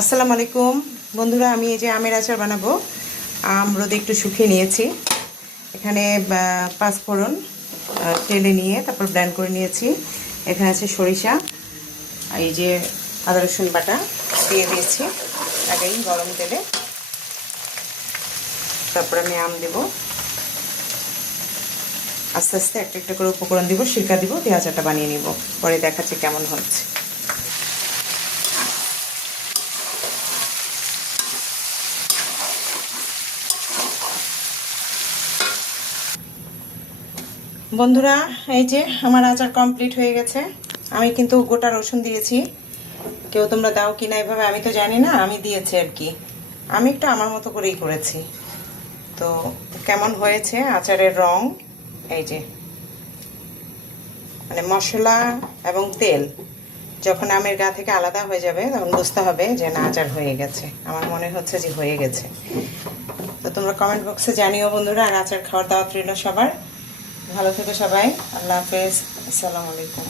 আসসালামু আলাইকুম বন্ধুরা, আমি এই যে আমের আচার বানাবো। আম রোদে একটু শুকিয়ে নিয়েছি। এখানে পাঁচফোড়ন তেলে নিয়ে তারপর ব্লেন্ড করে নিয়েছি। এখানে আছে সরিষা, এই যে আদা রসুন বাটা দিয়ে দিয়েছি আগেই গরম তেলে। তারপর আমি আম দেব, আস্তে আস্তে একটা একটা করে উপকরণ দিব, সিরকা দিব, দিয়ে আচারটা বানিয়ে নিব। পরে দেখাচ্ছি কেমন হচ্ছে। বন্ধুরা, এই যে আমার আচার কমপ্লিট হয়ে গেছে। আমি কিন্তু গোটা রসুন দিয়েছি, কেউ তোমরা দাও কিনা এভাবে আমি তো জানি না, আমি দিয়েছি আর কি। আমি একটু আমার মতো করেই করেছি। তো কেমন হয়েছে আচারের রং, এই যে মানে মশলা এবং তেল যখন আমের গা থেকে আলাদা হয়ে যাবে তখন বুঝতে হবে যে না, আচার হয়ে গেছে। আমার মনে হচ্ছে যে হয়ে গেছে। তো তোমরা কমেন্ট বক্সে জানিও বন্ধুরা। আর আচার খাওয়ার দাওয়াত রইল সবার। ভালো থেকো সবাই। আল্লাহ হাফেজ। আসসালামু আলাইকুম।